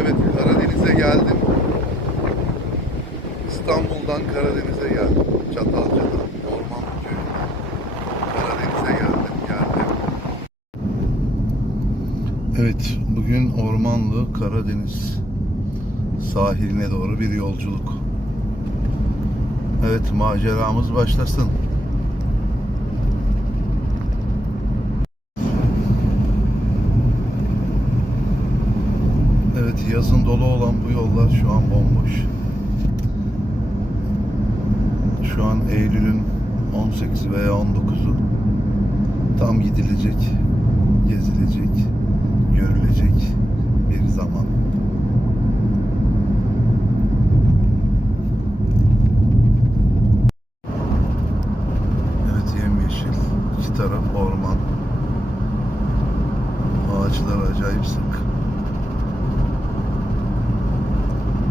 Evet Karadeniz'e geldim. İstanbul'dan Karadeniz'e geldim. Çatalca'dan, Ormanlı köyünden. Karadeniz'e geldim, geldim. Evet, bugün Ormanlı Karadeniz sahiline doğru bir yolculuk. Evet, maceramız başlasın. Evet, yazın dolu olan bu yollar şu an bomboş. Şu an Eylül'ün 18 veya 19'u. Tam gidilecek, gezilecek, görülecek bir zaman. Evet yemyeşil. İki taraf orman. Ağaçlar acayip sık.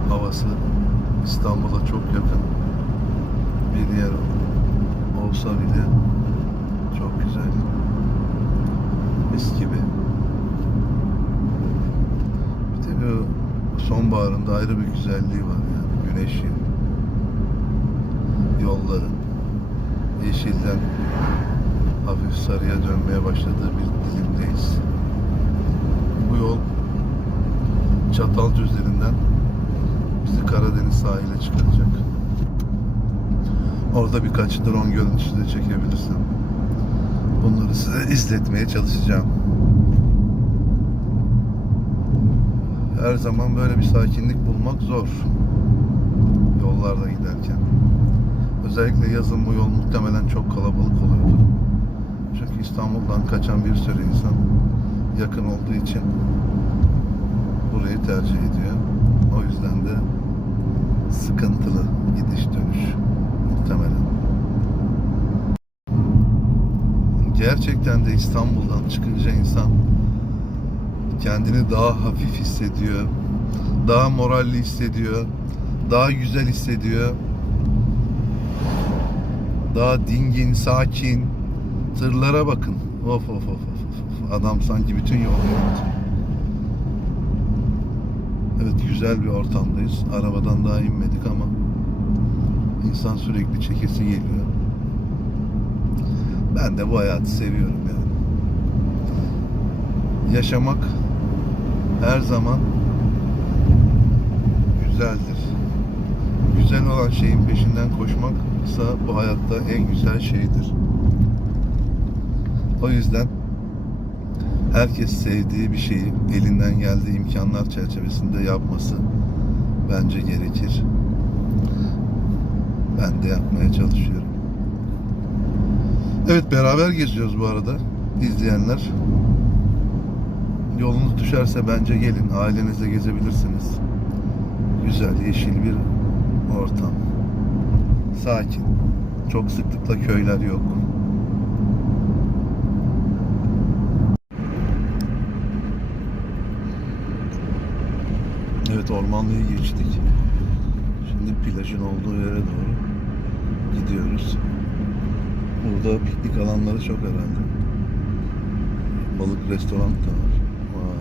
Havası İstanbul'a çok yakın bir yer olsa bile çok güzel. Mis gibi. Bir de bu sonbaharında ayrı bir güzelliği var yani. Güneşin, yolların, yeşilden hafif sarıya dönmeye başladığı bir dilimdeyiz. Bu yol Çatalca üzerinden bizi Karadeniz sahile çıkaracak. Orada birkaç drone görüntüsü de çekebilirsem bunları size izletmeye çalışacağım. Her zaman böyle bir sakinlik bulmak zor. Yollarda giderken. Özellikle yazın bu yol muhtemelen çok kalabalık oluyordur. Çünkü İstanbul'dan kaçan bir sürü insan yakın olduğu için burayı tercih ediyor. O yüzden de sıkıntılı gidiş dönüş muhtemelen. Gerçekten de İstanbul'dan çıkınca insan kendini daha hafif hissediyor. Daha moralli hissediyor. Daha güzel hissediyor. Daha dingin, sakin. Tırlara bakın. Of of of of. Adam sanki bütün yolu yaptı. Evet güzel bir ortamdayız. Arabadan daha inmedik ama insan sürekli çekesi geliyor. Ben de bu hayatı seviyorum yani. Yaşamak her zaman güzeldir. Güzel olan şeyin peşinden koşmaksa bu hayatta en güzel şeydir. O yüzden herkes sevdiği bir şeyi elinden geldiği imkanlar çerçevesinde yapması bence gerekir. Ben de yapmaya çalışıyorum. Evet beraber geziyoruz bu arada izleyenler. Yolunuz düşerse bence gelin ailenizle gezebilirsiniz. Güzel yeşil bir ortam. Sakin. Çok sıklıkla köyler yok. Evet ormanlığı geçtik. Şimdi plajın olduğu yere doğru gidiyoruz. Burada piknik alanları çok herhalde. Balık restoran da var. Vay.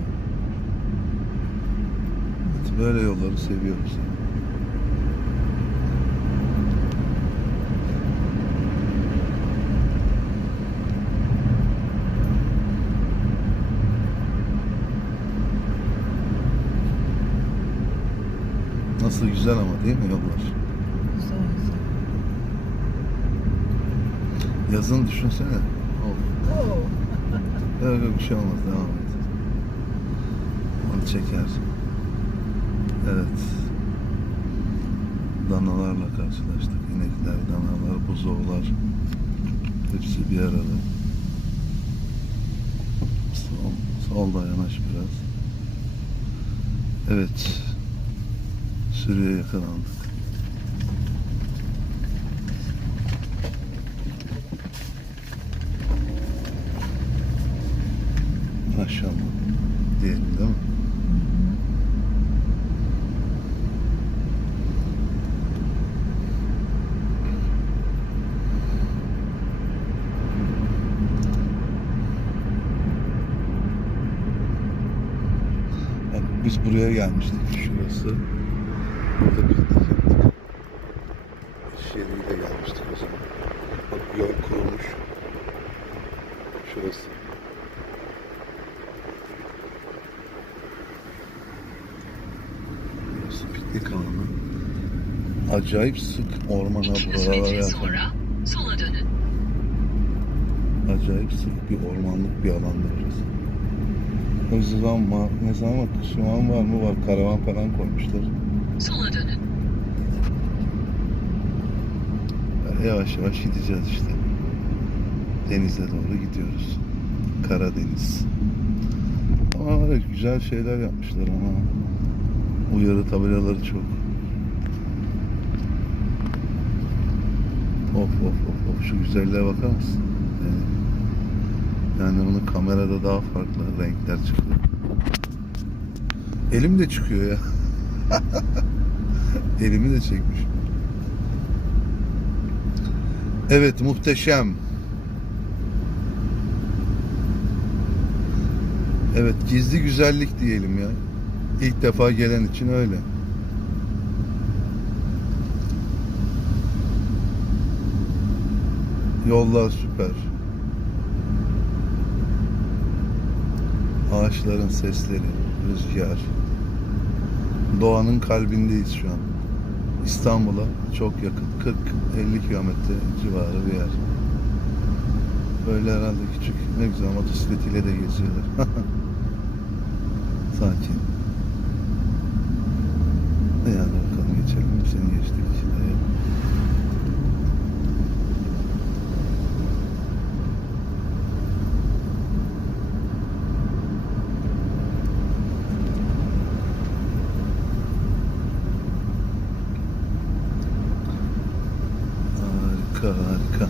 Evet, böyle yolları seviyorum seni. Nasıl güzel ama değil mi yollar? Güzel güzel. Yazın düşünsene. Of. Oo. Öyle bir şey olmaz. Devam et. Onu çeker. Evet. Danalarla karşılaştık. İnekler, danalar, buzovlar. Hepsi bir arada. Sol, solda yanaş biraz. Evet. Sürüye yakalandık. Maşallah. Diyelim değil mi? Biz buraya gelmiştik. Şurası. Burada piknik yaptık. İş yeriyle gelmiştik o zaman. Bak yol kurulmuş. Şurası. Burası piknik alanı. Acayip sık ormana 200 buralara sonra sola dönün. Acayip sık bir ormanlık bir alanda burası. Hızlanma, ne zaman şu an var mı var karavan falan koymuşlar. Sola dönün. Yavaş yavaş gideceğiz işte. Denize doğru gidiyoruz. Karadeniz. Ama öyle güzel şeyler yapmışlar ama uyarı tabelaları çok. Of of of of şu güzelliğe bakar mısın? Yani, yani bunu kamerada daha farklı renkler çıkıyor. Elim de çıkıyor ya. Elimi de çekmiş. Evet muhteşem. Evet gizli güzellik diyelim ya. İlk defa gelen için öyle. Yollar süper. Ağaçların sesleri, rüzgar. Doğanın kalbindeyiz şu an. İstanbul'a çok yakın. 40-50 kilometre civarı bir yer. Böyle herhalde küçük ne güzel motosikletiyle de geziyorlar. Sakin. Yani bakalım geçelim. Seni geçtik. Evet. Harika harika.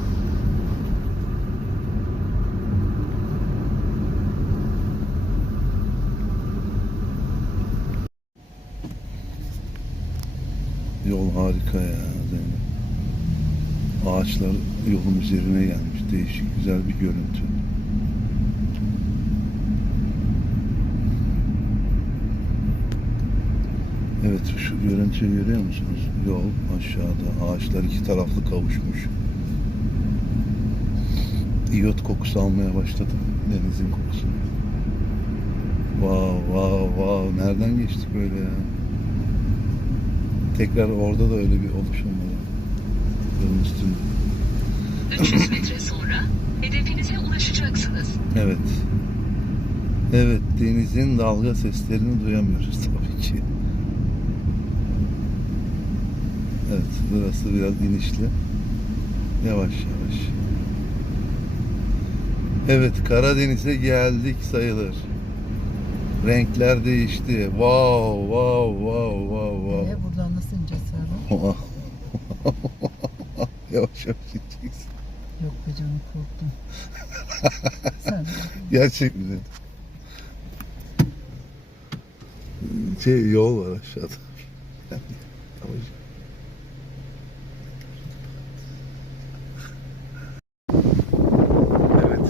Yol harika ya Zeynep. Ağaçlar yolun üzerine gelmiş. Değişik güzel bir görüntü. Evet şu görüntüyü görüyor musunuz? Yol aşağıda. Ağaçlar iki taraflı kavuşmuş. İyot kokusu almaya başladım. Denizin kokusunu. Wow wow wow. Nereden geçtik böyle ya? Tekrar orada da öyle bir oluşum var. Yolun üstünde. 300 metre sonra hedefinize ulaşacaksınız. Evet. Evet denizin dalga seslerini duyamıyoruz tabii ki. Evet burası biraz inişli. Yavaş yavaş. Evet Karadeniz'e geldik sayılır. Renkler değişti. Wow wow wow wow wow. Ee, buradan nasıl ineceğiz Serhan? yavaş yavaş gideceksin. Yok be canım korktum. Sen Gerçek mi? Şey yol var aşağıda. Yavaş. Evet,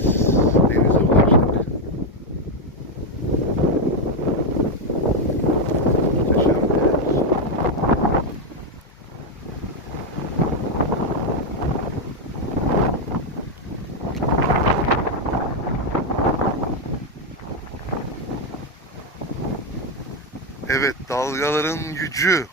denize ulaştık. Muhteşem bir yer. Evet, dalgaların gücü.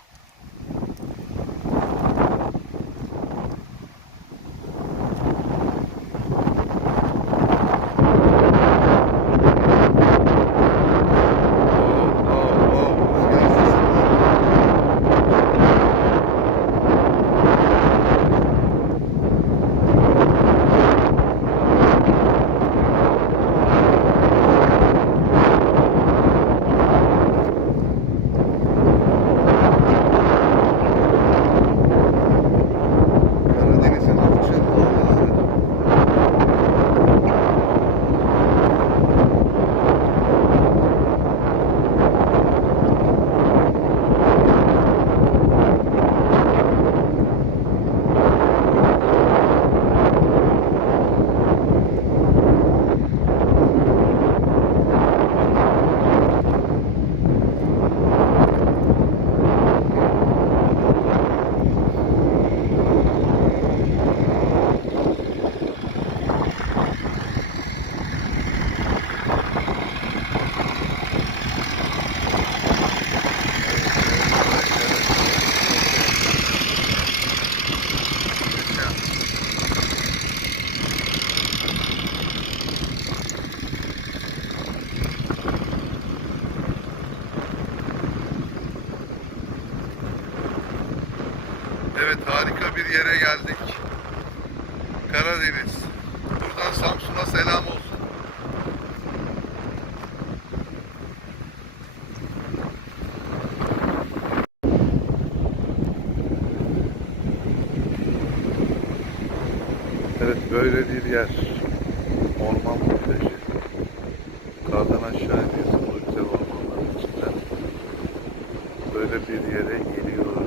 Evet böyle bir yer. Orman muhteşem. Kardan aşağı iniyorsun bu güzel ormanların içinden. Böyle bir yere geliyoruz.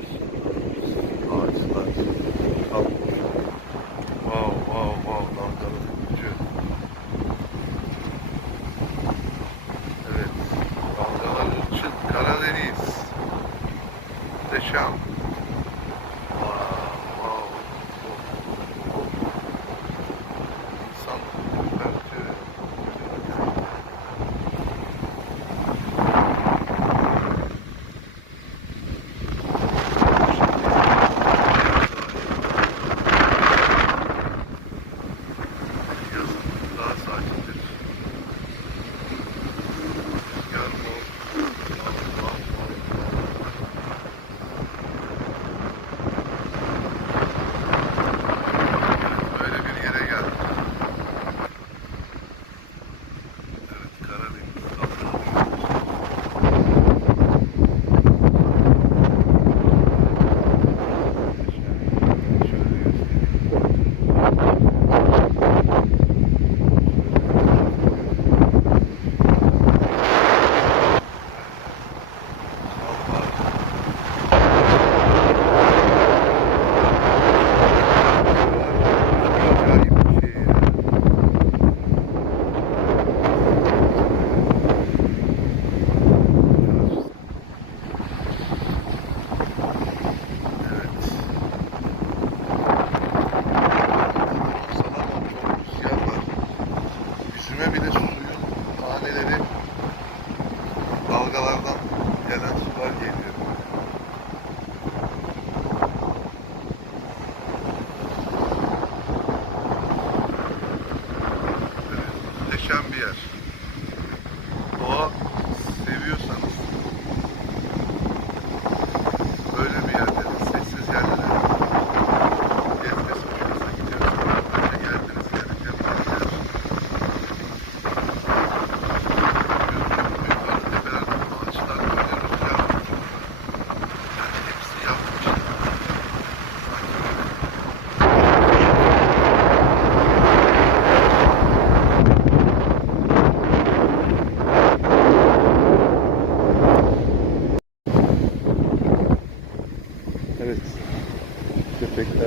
seviyorsanız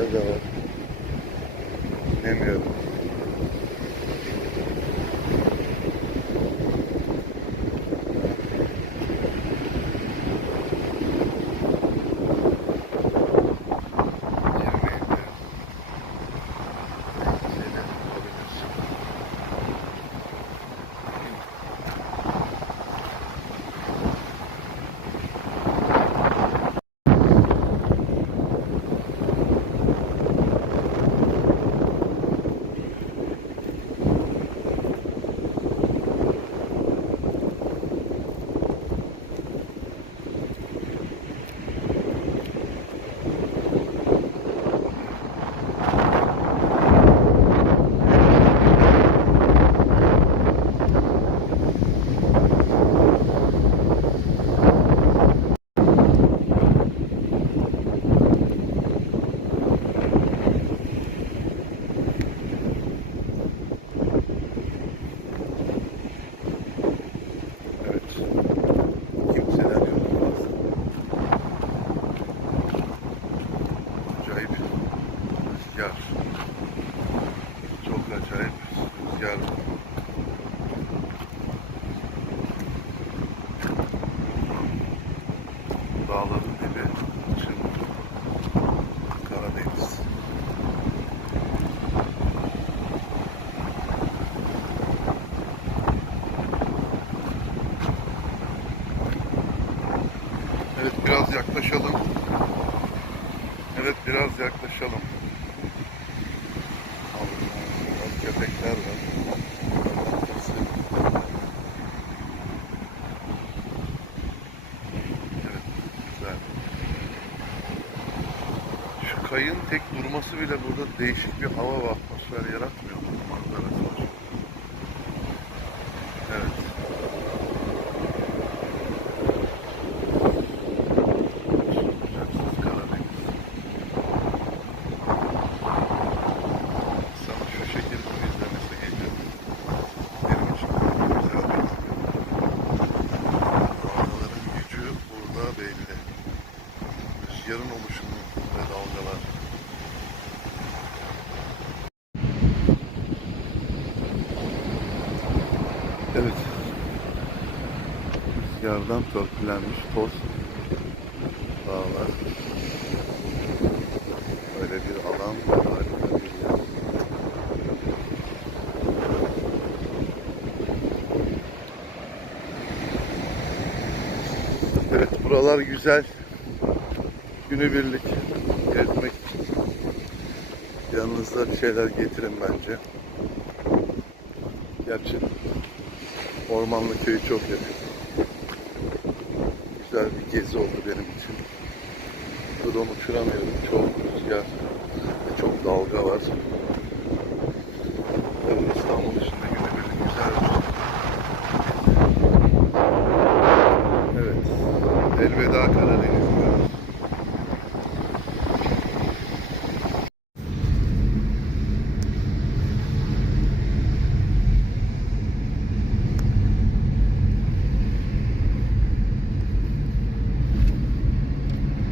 делал. Rüzgardan törpülenmiş toz dağlar. Böyle bir alan harika bir yer. Evet buralar güzel. Günübirlik gezmek için. Yanınızda bir şeyler getirin bence. Gerçi Ormanlı köyü çok yakın. Güzel bir gezi oldu benim için. Drone uçuramıyorum. Çok rüzgar ve çok dalga var. Tabii İstanbul dışında günübirlik güzel bir şey. Evet. Elveda Karadeniz.